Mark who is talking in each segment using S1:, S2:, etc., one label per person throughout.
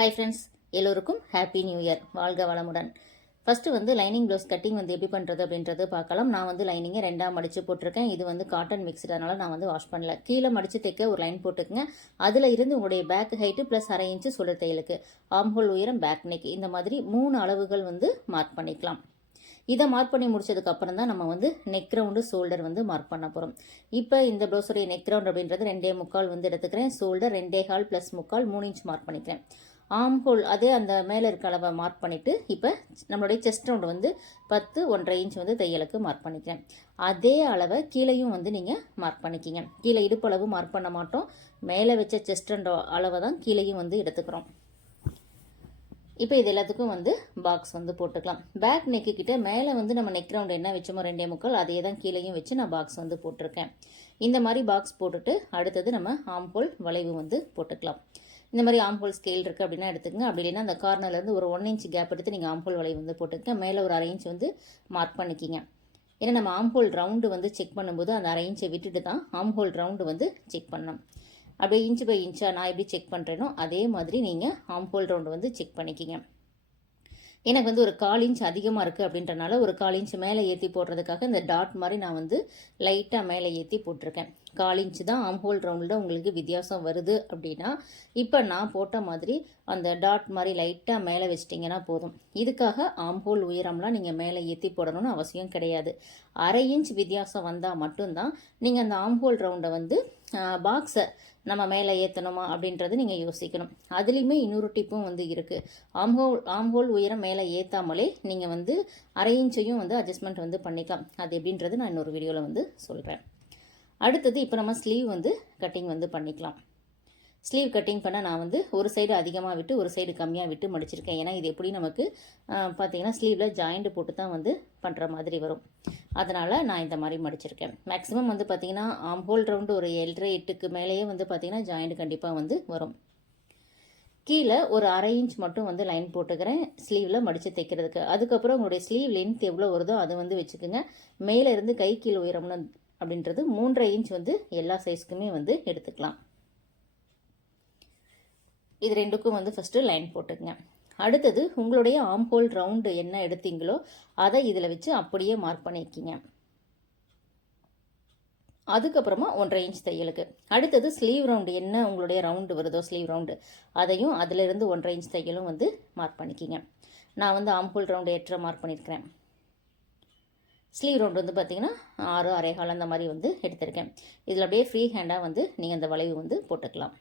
S1: Hi friends எல்லோருக்கும் happy new year வாழ்க வளமுடன். ஃபஸ்ட்டு வந்து லைனிங் ப்ளவுஸ் கட்டிங் வந்து எப்படி பண்ணுறது அப்படின்றது பார்க்கலாம். நான் வந்து லைனிங்கை ரெண்டாக மடித்து போட்டிருக்கேன். இது வந்து காட்டன் மிக்ஸ்டு அதனால் நான் வந்து வாஷ் பண்ணல. கீழே மடித்து தைக்க ஒரு லைன் போட்டுக்கங்க. அதில் இருந்து உங்களுடைய பேக் ஹைட்டு ப்ளஸ் அரை இன்ச்சு சுடர் தையலுக்கு. ஆம்ஹோல் உயரம் பேக் நெக் இந்த மாதிரி மூணு அளவுகள் வந்து மார்க் பண்ணிக்கலாம். இதை மார்க் பண்ணி முடிச்சதுக்கப்புறம் தான் நம்ம வந்து நெக் ரவுண்டு ஷோல்டர் வந்து மார்க் பண்ண போகிறோம் இப்போ இந்த ப்ளவுஸுடைய நெக் ரவுண்ட் அப்படின்றது ரெண்டே முக்கால் வந்து எடுத்துக்கிறேன். ஷோல்டர் ரெண்டே கால் ப்ளஸ் முக்கால் மூணு இன்ச் மார்க் பண்ணிக்கிறேன். ஆம் ஹோல் அதே அந்த மேலே இருக்க அளவை மார்க் பண்ணிவிட்டு இப்போ நம்மளுடைய செஸ்ட் ரவுண்டு வந்து பத்து ஒன்றரை இன்ச் வந்து தையலுக்கு மார்க் பண்ணிக்கிறேன். அதே அளவை கீழேயும் வந்து நீங்கள் மார்க் பண்ணிக்கிங்க. கீழே இடுப்பளவு மார்க் பண்ண மாட்டோம். மேலே வச்ச செஸ்ட் ரவுண்ட் அளவை தான் கீழேயும் வந்து எடுத்துக்கிறோம். இப்போ இது எல்லாத்துக்கும் வந்து பாக்ஸ் வந்து போட்டுக்கலாம். பேக் நெக்கு கிட்ட மேலே வந்து நம்ம நெக் ரவுண்ட் என்ன வச்சோமோ ரெண்டே முக்கால் அதே தான் கீழேயும் வச்சு நான் பாக்ஸ் வந்து போட்டிருக்கேன். இந்த மாதிரி பாக்ஸ் போட்டுட்டு அடுத்தது நம்ம ஆம்போல் வளைவு வந்து போட்டுக்கலாம். இந்த மாதிரி ஆம்ஹோல் ஸ்கேல் இருக்குது அப்படின்னா எடுத்துக்கங்க. அப்படி இல்லைன்னா அந்த கார்னர்லேருந்து ஒரு ஒன் இன்ச் கேப் எடுத்து நீங்கள் ஆம்ஹோல் வளைவு வந்து போட்டுக்கங்க. மேலே ஒரு அரை இன்ச் வந்து மார்க் பண்ணிக்கிங்க. ஏன்னா நம்ம ஆம்ஹோல் ரவுண்டு வந்து செக் பண்ணும்போது அந்த அரை இன்ச்சை விட்டுட்டு தான் ஆம்ஹோல் ரவுண்டு வந்து செக் பண்ணணும். அப்படியே இன்ச் பை இன்ச்சாக நான் எப்படி செக் பண்ணுறேனோ அதே மாதிரி நீங்கள் ஆம்ஹோல் ரவுண்டு வந்து செக் பண்ணிக்கிங்க. எனக்கு வந்து ஒரு கால் இன்ச் அதிகமாக இருக்குது அப்படின்றனால ஒரு கால் இன்ச் மேலே ஏற்றி போடுறதுக்காக இந்த டாட் மாதிரி நான் வந்து லைட்டாக மேலே ஏற்றி போட்டிருக்கேன். கால் இன்ச் தான் ஆம்ஹோல் ரவுண்டில் உங்களுக்கு வித்தியாசம் வருது அப்படின்னா இப்போ நான் போட்ட மாதிரி அந்த டாட் மாதிரி லைட்டாக மேலே வச்சிட்டிங்கன்னா போதும். இதுக்காக ஆம்ஹோல் உயரம்லாம் நீங்கள் மேலே ஏற்றி போடணும்னு அவசியம் கிடையாது. அரை இன்ச் வித்தியாசம் வந்தால் மட்டும்தான் நீங்கள் அந்த ஆம்ஹோல் ரவுண்டை வந்து பாக்ஸை நம்ம மேலே ஏற்றணுமா அப்படின்றது நீங்கள் யோசிக்கணும். அதுலேயுமே இன்னொரு டிப்பும் வந்து இருக்குது ஆம்ஹோல் ஆம்ஹோல் உயரம் மேலே ஏற்றாமலே நீங்கள் வந்து அரை இன்ச்சையும் வந்து அட்ஜஸ்ட்மெண்ட் வந்து பண்ணிக்கலாம். அது எப்படின்றது நான் இன்னொரு வீடியோவில் வந்து சொல்கிறேன் அடுத்தது இப்போ நம்ம ஸ்லீவ் வந்து கட்டிங் வந்து பண்ணிக்கலாம். ஸ்லீவ் கட்டிங் பண்ண நான் வந்து ஒரு சைடு அதிகமாக விட்டு ஒரு சைடு கம்மியாக விட்டு மடிச்சிருக்கேன். ஏன்னா இது எப்படி நமக்கு பார்த்தீங்கன்னா ஸ்லீவில் ஜாயிண்ட் போட்டு தான் வந்து பண்ணுற மாதிரி வரும். அதனால் நான் இந்த மாதிரி மடிச்சிருக்கேன். மேக்ஸிமம் வந்து பார்த்திங்கன்னா ஆம் ஹோல் ரவுண்டு ஒரு ஏழரை எட்டுக்கு மேலேயே வந்து பார்த்திங்கன்னா ஜாயிண்ட் கண்டிப்பாக வந்து வரும். கீழே ஒரு அரை இன்ச் மட்டும் வந்து லைன் போட்டுக்கிறேன் ஸ்லீவில் மடித்து தைக்கிறதுக்கு. அதுக்கப்புறம் உங்களுடைய ஸ்லீவ் லென்த் எவ்வளோ வருதோ அது வந்து வச்சுக்கோங்க. மேலே இருந்து கை கீழ் உயரம்னு அப்படின்றது மூன்றரை இன்ச் வந்து எல்லா சைஸ்க்குமே வந்து எடுத்துக்கலாம். இது ரெண்டுக்கும் வந்து ஃபஸ்ட்டு லைன் போட்டுக்கங்க. அடுத்தது உங்களுடைய ஆம்போல் ரவுண்டு என்ன எடுத்தீங்களோ அதை இதில் வச்சு அப்படியே மார்க் பண்ணிக்கிங்க. அதுக்கப்புறமா ஒன்றரை இன்ச் தையலுக்கு. அடுத்தது ஸ்லீவ் ரவுண்டு என்ன உங்களுடைய ரவுண்டு வருதோ ஸ்லீவ் ரவுண்டு அதையும் அதிலிருந்து ஒன்றரை இன்ச் தையலும் வந்து மார்க் பண்ணிக்கிங்க. நான் வந்து ஆம்போல் ரவுண்டு எட்டரை மார்க் பண்ணியிருக்கிறேன் ஸ்லீவ் ரவுண்ட் வந்து பார்த்திங்கன்னா ஆறு அரைகால் அந்த மாதிரி வந்து எடுத்திருக்கேன். இதில் அப்படியே ஃப்ரீ ஹேண்டாக வந்து நீங்கள் அந்த வளைவு வந்து போட்டுக்கலாம்.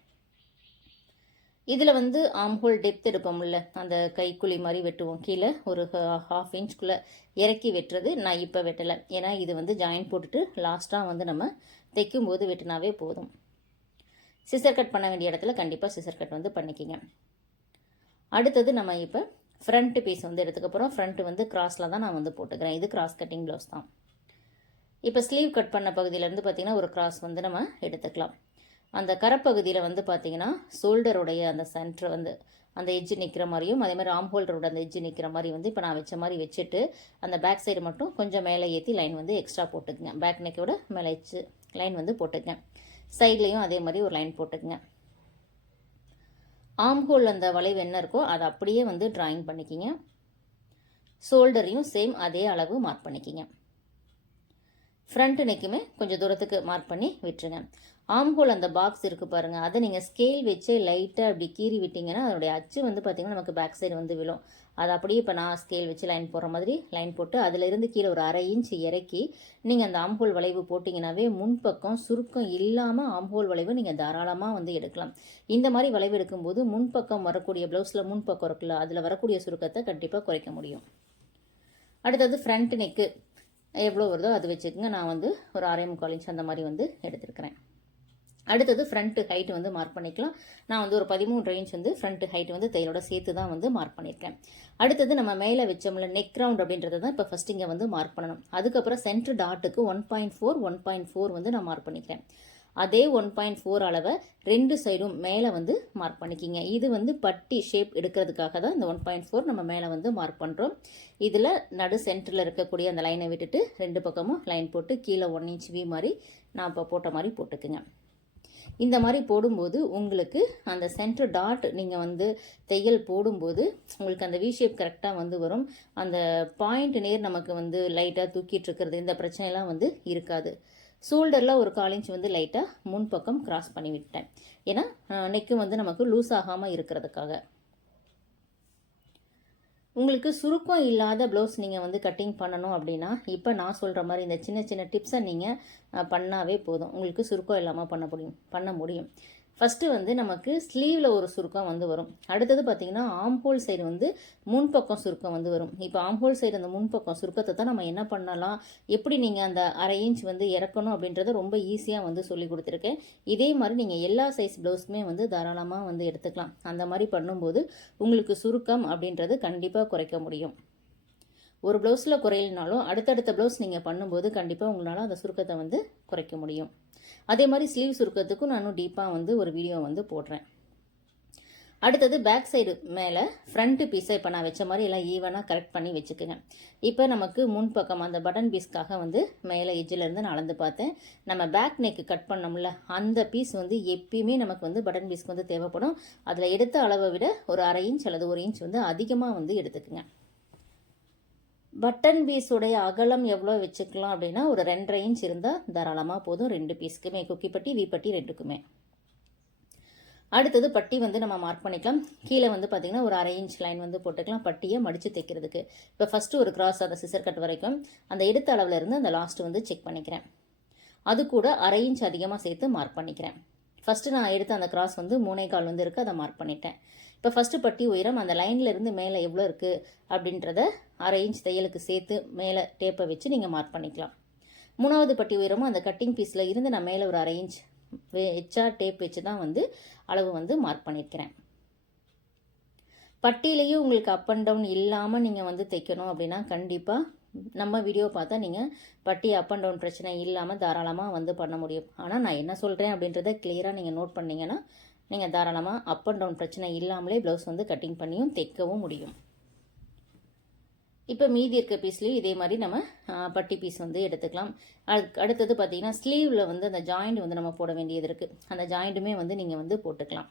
S1: இதில் வந்து ஆம்ஹோல் டெப்த் எடுப்போம்ல அந்த கைக்குழி மாதிரி வெட்டுவோம். கீழே ஒரு ஹாஃப் இன்ச்குள்ளே இறக்கி வெட்டுறது நான் இப்போ வெட்டலை. ஏன்னா இது வந்து ஜாயின் போட்டுட்டு லாஸ்ட்டாக வந்து நம்ம தைக்கும் போது வெட்டினாவே போதும். சிசர் கட் பண்ண வேண்டிய இடத்துல கண்டிப்பாக சிசர் கட் வந்து பண்ணிக்கிங்க. அடுத்தது நம்ம இப்போ ஃப்ரண்ட் பீஸ் வந்து எடுத்துக்கப்புறம் ஃப்ரண்ட் வந்து கிராஸில் தான் நான் வந்து போட்டுக்கிறேன். இது கிராஸ் கட்டிங் ப்ளவுஸ் தான். இப்போ ஸ்லீவ் கட் பண்ண பகுதியிலேருந்து பார்த்திங்கன்னா ஒரு கிராஸ் வந்து நம்ம எடுத்துக்கலாம். அந்த கரப்பகுதியில் வந்து பார்த்தீங்கன்னா ஷோல்டருடைய அந்த சென்டர் வந்து அந்த எஜ்ஜு நிற்கிற மாதிரியும் அதே மாதிரி ஆம் ஹோல்டரோட அந்த எஜ்ஜு நிற்கிற மாதிரி வந்து இப்போ நான் வச்ச மாதிரி வச்சுட்டு அந்த பேக் சைடு மட்டும் கொஞ்சம் மேலே ஏற்றி லைன் வந்து எக்ஸ்ட்ரா போட்டுக்குங்க. பேக் நெக்கோட மேலே எச்சு லைன் வந்து போட்டுக்கங்க. சைட்லேயும் அதே மாதிரி ஒரு லைன் போட்டுக்குங்க. ஆம் ஹோல் அந்த வளைவு என்ன இருக்கோ அதை அப்படியே வந்து ட்ராயிங் பண்ணிக்கிங்க. ஷோல்டரையும் சேம் அதே அளவு மார்க் பண்ணிக்கிங்க. ஃப்ரண்ட் நெக்குமே கொஞ்சம் தூரத்துக்கு மார்க் பண்ணி விட்டுருங்க. ஆம்ஹோல் அந்த பாக்ஸ் இருக்குது பாருங்கள் அதை நீங்கள் ஸ்கேல் வச்சு லைட்டாக அப்படி கீறி விட்டிங்கன்னா அதனுடைய அச்சு வந்து பார்த்திங்கன்னா நமக்கு பேக் சைடு வந்து விழும். அது அப்படியே இப்போ நான் ஸ்கேல் வச்சு லைன் போடுற மாதிரி லைன் போட்டு அதிலிருந்து கீழே ஒரு அரை இன்ச் இறக்கி நீங்கள் அந்த ஆம்ஹோல் வளைவு போட்டிங்கனாவே முன்பக்கம் சுருக்கம் இல்லாமல் ஆம்ஹோல் வளைவு நீங்கள் தாராளமாக வந்து எடுக்கலாம். இந்த மாதிரி வளைவு எடுக்கும்போது முன்பக்கம் வரக்கூடிய ப்ளவுஸில் முன்பக்கம் இருக்குல்ல அதில் வரக்கூடிய சுருக்கத்தை கண்டிப்பாக குறைக்க முடியும். அடுத்தது ஃப்ரண்ட் நெக்கு எவ்வளோ வருதோ அது வச்சுக்கோங்க. நான் வந்து ஒரு அரை முக்கால் இன்ச் அந்த மாதிரி வந்து எடுத்துருக்கிறேன். அடுத்தது ஃப்ரண்ட்டு ஹைட் வந்து மார்க் பண்ணிக்கலாம். நான் வந்து ஒரு பதிமூணு இன்ச் வந்து ஃப்ரண்ட் ஹைட் வந்து தையலோட சேர்த்து தான் வந்து மார்க் பண்ணியிருக்கேன். அடுத்தது நம்ம மேலே வச்சோம்ல நெக் ரவுண்ட் அப்படின்றத தான் இப்போ ஃபஸ்ட் இங்கே வந்து மார்க் பண்ணணும். அதுக்கப்புறம் centre டாட்டுக்கு one point four one point four வந்து நான் மார்க் பண்ணிக்கிறேன். அதே ஒன் பாயிண்ட் ஃபோர் அளவை ரெண்டு சைடும் மேலே வந்து மார்க் பண்ணிக்கிங்க. இது வந்து பட்டி ஷேப் எடுக்கிறதுக்காக தான் இந்த ஒன் பாயிண்ட் ஃபோர் நம்ம மேலே வந்து மார்க் பண்ணுறோம் இதில் நடு சென்டரில் இருக்கக்கூடிய அந்த லைனை விட்டுட்டு ரெண்டு பக்கமும் லைன் போட்டு கீழே ஒன் இன்ச் வி மாதிரி நான் இப்போ போட்ட மாதிரி போட்டுக்குங்க. இந்த மாதிரி போடும்போது உங்களுக்கு அந்த சென்டர் டாட் நீங்கள் வந்து தையல் போடும்போது உங்களுக்கு அந்த வி ஷேப் கரெக்டாக வந்து வரும். அந்த பாயிண்ட் நேர் நமக்கு வந்து லைட்டாக தூக்கிட்டு இருக்கிறது இந்த பிரச்சனைலாம் வந்து இருக்காது. ஷோல்டரில் ஒரு கால் இன்ச் வந்து லைட்டாக முன்பக்கம் கிராஸ் பண்ணி விட்டேன் ஏன்னா நெக்கு வந்து நமக்கு லூஸ் ஆகாமல் இருக்கிறதுக்காக. உங்களுக்கு சுருக்கம் இல்லாத ப்ளவுஸ் நீங்கள் வந்து கட்டிங் பண்ணணும் அப்படின்னா இப்போ நான் சொல்கிற மாதிரி இந்த சின்ன சின்ன டிப்ஸை நீங்கள் பண்ணாவே போதும். உங்களுக்கு சுருக்கம் இல்லாமல் பண்ண முடியும் பண்ண முடியும். ஃபஸ்ட்டு வந்து நமக்கு ஸ்லீவில் ஒரு சுருக்கம் வந்து வரும். அடுத்தது பார்த்தீங்கன்னா ஆம்போல் சைடு வந்து முன்பக்கம் சுருக்கம் வந்து வரும். இப்போ ஆம்போல் சைடு அந்த முன்பக்கம் சுருக்கத்தை தான் நம்ம என்ன பண்ணலாம்? எப்படி நீங்கள் அந்த அரை இன்ச் வந்து இறக்கணும் அப்படின்றத ரொம்ப ஈஸியாக வந்து சொல்லி கொடுத்துருக்கேன். இதே மாதிரி நீங்கள் எல்லா சைஸ் ப்ளவுஸுமே வந்து தாராளமாக வந்து எடுத்துக்கலாம். அந்த மாதிரி பண்ணும்போது உங்களுக்கு சுருக்கம் அப்படின்றது கண்டிப்பாக குறைக்க முடியும். ஒரு ப்ளவுஸில் குறையிலனாலும் அடுத்தடுத்த ப்ளவுஸ் நீங்கள் பண்ணும்போது கண்டிப்பாக உங்களால் அந்த சுருக்கத்தை வந்து குறைக்க முடியும். அதே மாதிரி ஸ்லீவ் சுருக்கத்துக்கும் நானும் டீப்பாக வந்து ஒரு வீடியோ வந்து போடுறேன். அடுத்தது பேக் சைடு மேலே ஃப்ரண்ட்டு பீஸை இப்போ நான் வச்ச மாதிரி எல்லாம் ஈவனாக கரெக்ட் பண்ணி வச்சுக்கோங்க. இப்போ நமக்கு முன்பக்கம் அந்த பட்டன் பீஸ்க்காக வந்து மேலே எஜ்ஜிலேருந்து நான் அளந்து பார்த்தேன். நம்ம பேக் நெக்கு கட் பண்ணோம்ல அந்த பீஸ் வந்து எப்பயுமே நமக்கு வந்து பட்டன் பீஸ்க்கு வந்து தேவைப்படும். அதில் எடுத்த அளவை விட ஒரு அரை இன்ச் அல்லது ஒரு இன்ச் வந்து அதிகமாக வந்து எடுத்துக்கோங்க. பட்டன் பீஸுடைய அகலம் எவ்வளோ வச்சுக்கலாம் அப்படின்னா ஒரு ரெண்டரை இன்ச் இருந்தால் தாராளமாக போதும். ரெண்டு பீஸ்க்குமே குக்கி பட்டி வி பட்டி ரெண்டுக்குமே. அடுத்தது பட்டி வந்து நம்ம மார்க் பண்ணிக்கலாம். கீழே வந்து பார்த்திங்கன்னா ஒரு அரை இன்ச் லைன் வந்து போட்டுக்கலாம் பட்டியை மடித்து தைக்கிறதுக்கு. இப்போ ஃபஸ்ட்டு ஒரு கிராஸ் அந்த சிசர் கட் வரைக்கும் அந்த எடுத்த அளவில் இருந்து அந்த லாஸ்ட் வந்து செக் பண்ணிக்கிறேன். அது கூட அரை இன்ச் அதிகமாக சேர்த்து மார்க் பண்ணிக்கிறேன். ஃபஸ்ட்டு நான் எடுத்த அந்த கிராஸ் வந்து மூணே கால் வந்து இருக்குது அதை மார்க் பண்ணிட்டேன். இப்போ ஃபஸ்ட்டு பட்டி உயரம் அந்த லைனில் இருந்து மேலே எவ்வளோ இருக்குது அப்படின்றத அரை இன்ச் தையலுக்கு சேர்த்து மேலே டேப்பை வச்சு நீங்கள் மார்க் பண்ணிக்கலாம். மூணாவது பட்டி உயரமும் அந்த கட்டிங் பீஸில் இருந்து நான் மேலே ஒரு அரை இன்ச் வச்சா டேப் வச்சு தான் வந்து அளவு வந்து மார்க் பண்ணியிருக்கிறேன் பட்டியிலையும் உங்களுக்கு அப் அண்ட் டவுன் இல்லாமல் நீங்கள் வந்து தைக்கணும் அப்படின்னா கண்டிப்பாக நம்ம வீடியோ பார்த்தா நீங்கள் பட்டி அப் அண்ட் டவுன் பிரச்சனை இல்லாமல் தாராளமாக வந்து பண்ண முடியும். ஆனால் நான் என்ன சொல்கிறேன் அப்படின்றத கிளியராக நீங்கள் நோட் பண்ணிங்கன்னா நீங்கள் தாராளமாக அப் அண்ட் டவுன் பிரச்சனை இல்லாமலே ப்ளவுஸ் வந்து கட்டிங் பண்ணியும் தைக்கவும் முடியும். இப்போ மீதி இருக்க பீஸ்லேயும் இதே மாதிரி நம்ம பட்டி பீஸ் வந்து எடுத்துக்கலாம். அதுக்கு அடுத்தது பார்த்தீங்கன்னா ஸ்லீவில் வந்து அந்த ஜாயிண்ட் வந்து நம்ம போட வேண்டியது இருக்குது அந்த ஜாயிண்ட்டுமே வந்து நீங்கள் வந்து போட்டுக்கலாம்.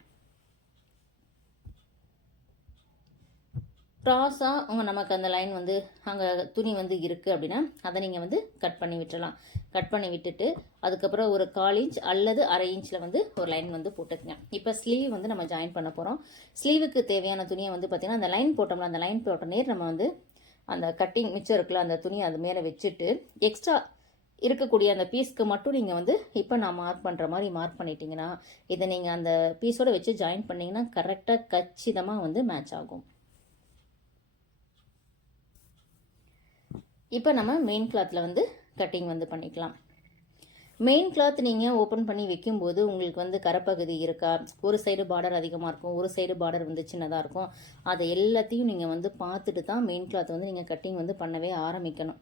S1: க்ராஸாக அவங்க நமக்கு அந்த லைன் வந்து அங்கே துணி வந்து இருக்குது அப்படின்னா அதை நீங்கள் வந்து கட் பண்ணி விட்டுறலாம். கட் பண்ணி விட்டுட்டு அதுக்கப்புறம் ஒரு கால் இன்ச் அல்லது அரை இன்ச்சில் வந்து ஒரு லைன் வந்து போட்டுக்கோங்க. இப்போ ஸ்லீவ் வந்து நம்ம ஜாயின் பண்ண போகிறோம் ஸ்லீவுக்கு தேவையான துணியை வந்து பார்த்திங்கன்னா அந்த லைன் போட்டோம்ல அந்த லைன் போட்ட நேர் நம்ம வந்து அந்த கட்டிங் மிச்சம் இருக்குல்ல அந்த துணியை அது மேலே வச்சுட்டு எக்ஸ்ட்ரா இருக்கக்கூடிய அந்த பீஸ்க்கு மட்டும் நீங்கள் வந்து இப்போ நான் மார்க் பண்ணுற மாதிரி மார்க் பண்ணிட்டீங்கன்னா இதை நீங்கள் அந்த பீஸோடு வச்சு ஜாயின் பண்ணிங்கன்னா கரெக்டாக கச்சிதமாக வந்து மேட்ச் ஆகும். இப்போ நம்ம மெயின் கிளாத்தில் வந்து கட்டிங் வந்து பண்ணிக்கலாம். மெயின் கிளாத் நீங்கள் ஓப்பன் பண்ணி வைக்கும்போது உங்களுக்கு வந்து கரப்பகுதி இருக்கா? ஒரு சைடு பார்டர் அதிகமாக இருக்கும் ஒரு சைடு பார்டர் வந்து சின்னதாக இருக்கும். அதை எல்லாத்தையும் நீங்கள் வந்து பார்த்துட்டு தான் மெயின் கிளாத் வந்து நீங்கள் கட்டிங் வந்து பண்ணவே ஆரம்பிக்கணும்.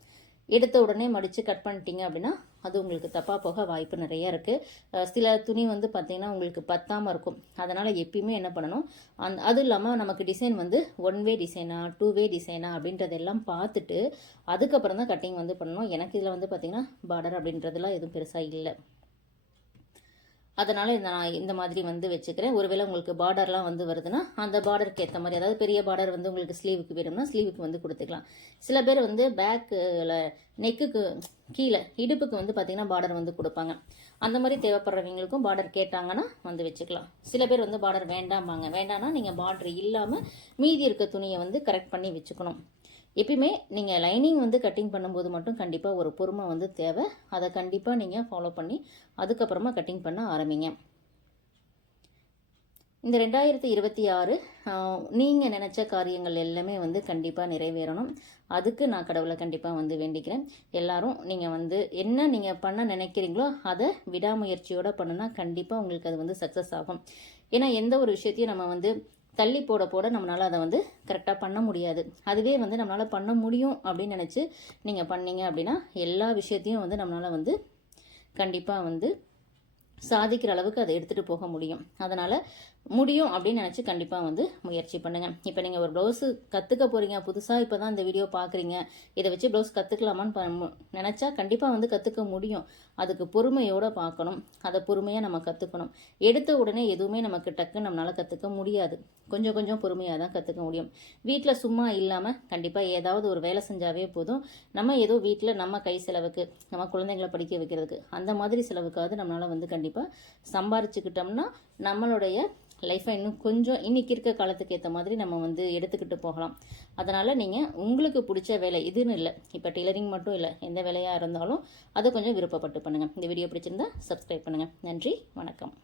S1: எடுத்த உடனே மடித்து கட் பண்ணிட்டீங்க அப்படின்னா அது உங்களுக்கு தப்பாக போக வாய்ப்பு நிறைய இருக்குது சில துணி வந்து பார்த்திங்கன்னா உங்களுக்கு பத்தாமல் இருக்கும். அதனால் எப்பயுமே என்ன பண்ணணும்? அந் அதுவும் இல்லாமல் நமக்கு டிசைன் வந்து ஒன் வே டிசைனா டூ வே டிசைனா அப்படின்றதெல்லாம் பார்த்துட்டு அதுக்கப்புறம் தான் கட்டிங் வந்து பண்ணணும். எனக்கு இதில் வந்து பார்த்திங்கன்னா பார்டர் அப்படின்றதுலாம் எதுவும் பெருசாக இல்லை. அதனால் இந்த நான் இந்த மாதிரி வந்து வச்சுக்கிறேன். ஒருவேளை உங்களுக்கு பார்டர்லாம் வந்து வருதுன்னா அந்த பார்டருக்கு ஏற்ற மாதிரி அதாவது பெரிய பார்டர் வந்து உங்களுக்கு ஸ்லீவுக்கு வேணும்னா ஸ்லீவுக்கு வந்து கொடுத்துக்கலாம். சில பேர் வந்து பேக்கில் நெக்குக்கு கீழே இடுப்புக்கு வந்து பார்த்திங்கன்னா பார்டர் வந்து கொடுப்பாங்க. அந்த மாதிரி தேவைப்படுறவங்களுக்கும் பார்டர் கேட்டாங்கன்னா வந்து வச்சுக்கலாம். சில பேர் வந்து பார்டர் வேண்டாமாங்க வேண்டாம்னா நீங்கள் பார்டர் இல்லாமல் மீதி இருக்க துணியை வந்து கரெக்ட் பண்ணி வச்சுக்கணும். எப்பயுமே நீங்கள் லைனிங் வந்து கட்டிங் பண்ணும்போது மட்டும் கண்டிப்பாக ஒரு பொறுமை வந்து தேவை. அதை கண்டிப்பாக நீங்கள் ஃபாலோ பண்ணி அதுக்கப்புறமா கட்டிங் பண்ண ஆரம்பிங்க. இந்த ரெண்டாயிரத்தி இருபத்தி ஆறு நீங்கள் நினச்ச காரியங்கள் எல்லாமே வந்து கண்டிப்பாக நிறைவேறணும். அதுக்கு நான் கடவுளை கண்டிப்பாக வந்து வேண்டிக்கிறேன். எல்லாரும் நீங்கள் வந்து என்ன நீங்கள் பண்ண நினைக்கிறீங்களோ அதை விடாமுயற்சியோடு பண்ணுனா கண்டிப்பாக உங்களுக்கு அது வந்து சக்ஸஸ் ஆகும். ஏன்னா எந்த ஒரு விஷயத்தையும் நம்ம வந்து தள்ளி போட போட நம்மளால் அதை வந்து கரெக்டாக பண்ண முடியாது. அதுவே வந்து நம்மளால் பண்ண முடியும் அப்படின்னு நினச்சி நீங்கள் பண்ணீங்க அப்படின்னா எல்லா விஷயத்தையும் வந்து நம்மளால் வந்து கண்டிப்பாக வந்து சாதிக்கிற அளவுக்கு அதை எடுத்துகிட்டு போக முடியும். அதனால் முடியும் அப்படின்னு நினச்சி கண்டிப்பாக வந்து முயற்சி பண்ணுங்கள் இப்போ நீங்கள் ஒரு ப்ளவுஸு கற்றுக்க போகிறீங்க புதுசாக இப்போ தான் இந்த வீடியோ பார்க்குறீங்க இதை வச்சு ப்ளவுஸ் கற்றுக்கலாமான்னு நினச்சா கண்டிப்பாக வந்து கற்றுக்க முடியும். அதுக்கு பொறுமையோடு பார்க்கணும் அதை பொறுமையாக நம்ம கற்றுக்கணும் எடுத்த உடனே எதுவுமே நமக்கு டக்குன்னு நம்மளால் கற்றுக்க முடியாது. கொஞ்சம் கொஞ்சம் பொறுமையாக தான் கற்றுக்க முடியும். வீட்டில் சும்மா இல்லாமல் கண்டிப்பாக ஏதாவது ஒரு வேலை செஞ்சாவே போதும். நம்ம ஏதோ வீட்டில் நம்ம கை செலவுக்கு நம்ம குழந்தைங்களை படிக்க வைக்கிறதுக்கு அந்த மாதிரி செலவுக்காவது நம்மளால் வந்து கண்டிப்பாக சம்பாரிச்சுக்கிட்டோம்னா நம்மளுடைய லைஃப்பை இன்னும் கொஞ்சம் இன்னைக்கு இருக்க காலத்துக்கு ஏற்ற மாதிரி நம்ம வந்து எடுத்துக்கிட்டு போகலாம். அதனால் நீங்கள் உங்களுக்கு பிடிச்ச வேலை இதுன்னு இல்லை. இப்போ டெய்லரிங் மட்டும் இல்லை. எந்த வேலையாக இருந்தாலும் அதை கொஞ்சம் விருப்பப்பட்டு பண்ணுங்கள் இந்த வீடியோ பிடிச்சிருந்தா சப்ஸ்கிரைப் பண்ணுங்கள் நன்றி. வணக்கம்.